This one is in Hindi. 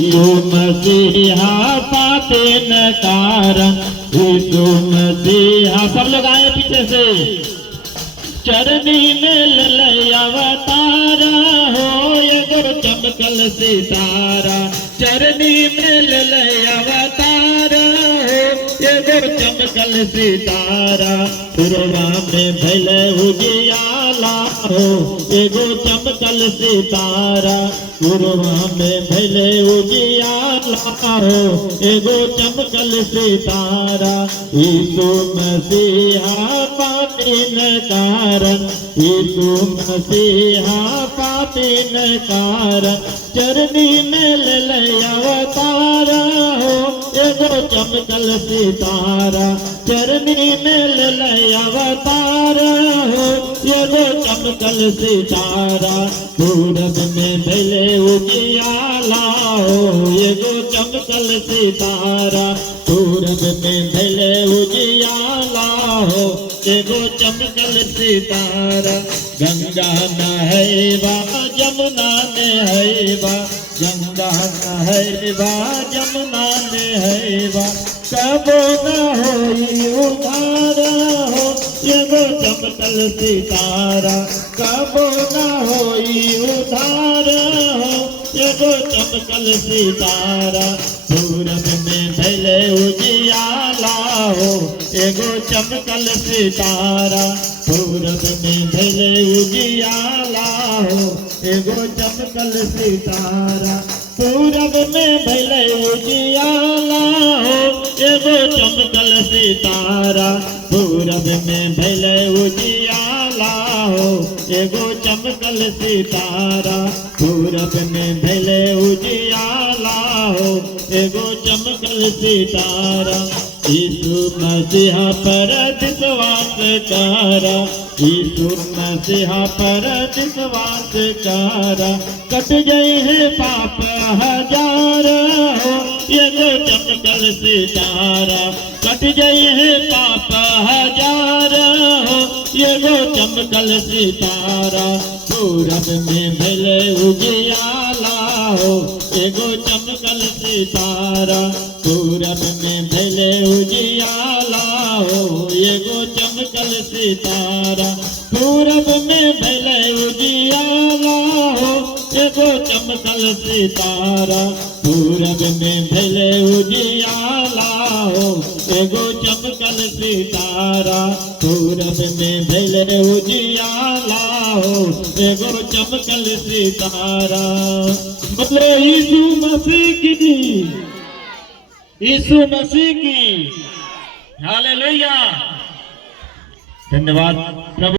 यीशु मसीहा पाते न कारण, यीशु मसीहा। सब लोग आए पीछे से। चरनी में ललय अवतारा हो, एगो चमकल सितारा। चरनी में ललय अवतारा हो, एगो चमकल सितारा। पूर्वा में भैल उजियाला हो, एगो चमकल सितारा। पूर्वा में भैल उजियाला हो, एगो चमकल सितारा। यीशु मसीहा पापी न कारण, यीशु मसीहा पापी न कारण। चरनी में ललय अवतारा हो, एगो चमकल सितारा। चरनी में ललय अवतारा हो, एगो चमकल सितारा। पूरब में भैले उजियाला हो, एगो चमकल सितारा। पूरब में भैले उजियाला हो, एगो चमकल सितारा। गंगा नहैबा जमुना नहैबा, गंगा नहैबा जमुना नहैबा। कबो न होई उधारा हो, एगो चमकल सितारा। कबो न होई उधारा हो, एगो चमकल सितारा। पूरब में भैले उजियाला हो, एगो चमकल सितारा। पूरब में भैले उजियाला हो, एगो चमकल सितारा। पूरब में भैले उजियाला हो, एगो चमकल सितारा। पूरब में भैले उजियाला हो, एगो चमकल सितारा। पूरब में भैले उजियाला हो, एगो चमकल सितारा। यीशु मसीहा पर विश्वास करा, यीशु मसीहा पर विश्वास करा। कट गई है पाप हजार हो, एगो चमकल सितारा। कट गई है पाप हजार हो, एगो चमकल सितारा। पूरब में भैले उजियाला हो, एगो चमकल सितारा। पूरब में भैले उजियाला हो, एगो चमकल सितारा। पूरब में भैले उजियाला हो, एगो चमकल सितारा। पूरब में भैले उजियाला हो, एगो चमकल सितारा। पूरब में भैले उजियाला हो, एगो चमकल सितारा। बोले यीशु मसीह की, यीशु मसीह की हालेलुया। धन्यवाद प्रभु।